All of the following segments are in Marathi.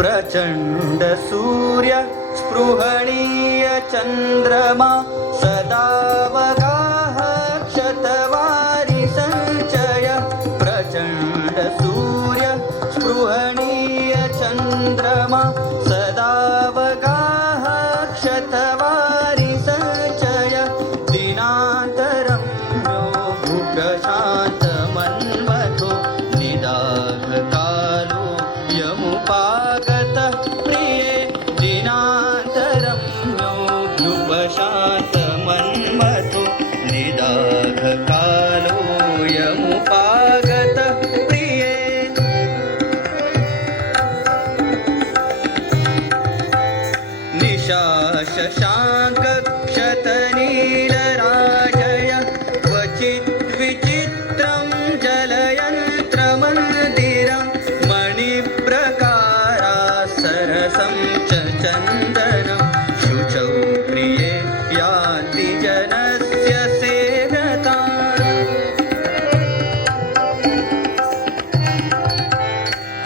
प्रचंड सूर्य स्पृहणीय चंद्रमा सदा वगाह क्षतवारी संचय प्रचंड सूर्य स्पृहणीय चंद्रमा सदा वगाह क्षतवारी संचय दिनांतरं यो भूप्रशांत मन्मथो निदाघ कालो यमुपागत प्रिये दिनांतरं यो भूप्रशांत मन्मथो निदाघ कालो यमुपागत प्रिये निशा शशांक क्षतनीलराजय क्वचित् विचित्रं जलयन्त्रमन्दिरं मणिप्रकारा सरसं च चन्दनं शुचौ प्रिये याति जनस्य सेव्यताम्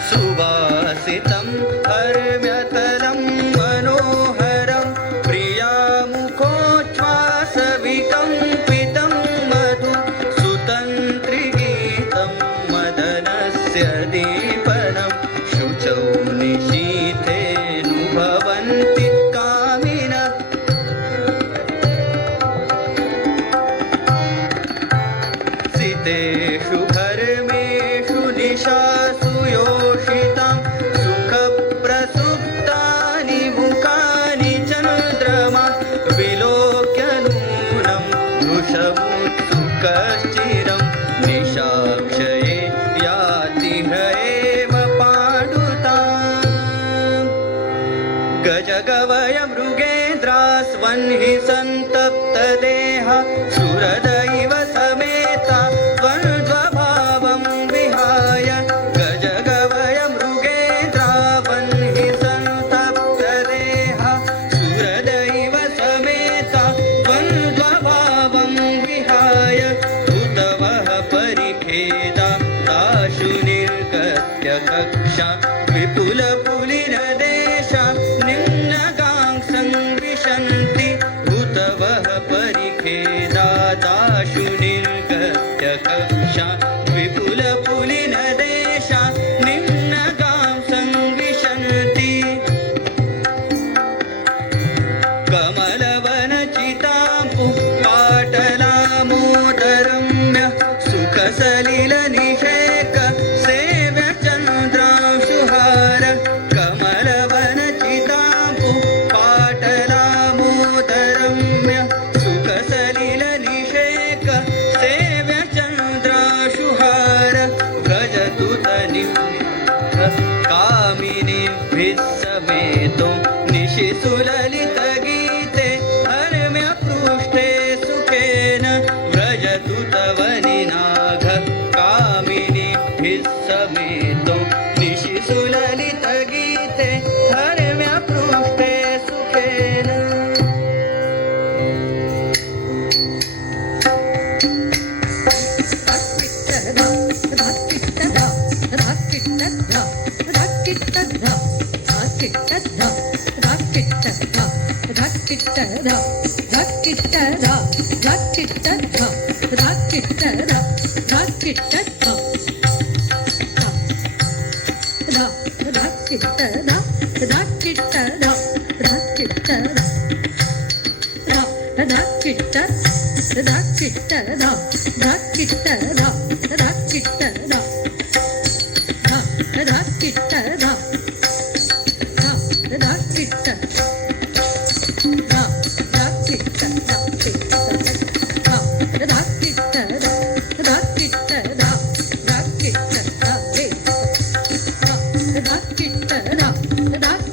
सुवासितं हर्म्यतलं मनोहरं प्रियामुखोच्छ्वासविकम्पितं मधु सुतन्त्रिगीतं मदनस्य दीपनं शुचौ निशीथेऽनुभवन्ति कामिनः सितेषु घर्मेषु निशासु योषितां सुखप्रसुप्तानि मुखानि चन्द्रमा विलोक्य नूनं वृषमुत्सुकश्चिरं निशाक्षये याति ह्येव पाण्डुताम् गजगवय मृगेन्द्रास्वन्हि सन्तप्तदेहा सुरदैव समेता द्वन्द्वभावं विहाय गजगवय मृगेन्द्रावन्हि सन्तप्तदेहा सुरदैव समेता द्वन्द्वभावं विहाय हुतवः परिखेदा ताशु निर्गत्य कक्षा विपुलपुलिनदेशा निम्नगां संविशन्ति हुतवः परिखेदा ताशु निर्गत्य कक्षा विपुलपुलिनदेशा निम्नगां संविशन्ति कमलवनचितां पुष्पाटलामोदरम्य सुखसलिलनिषेक सेव्यचन्द्रांशुहार कमलवनचितां पुष्पाटलामोदरम्य सुखसलिलनिषेक सेव्यचन्द्रांशुहार व्रजतु तनिः कामिनीभिः समेतो निशिसुललितगीते हर्म्यपृष्ठे सुखेन व्रजतु तव निनाघ कामिनीभिः समेतो निशिसुललितगीते हर्म्यपृष्ठे सुखेन Da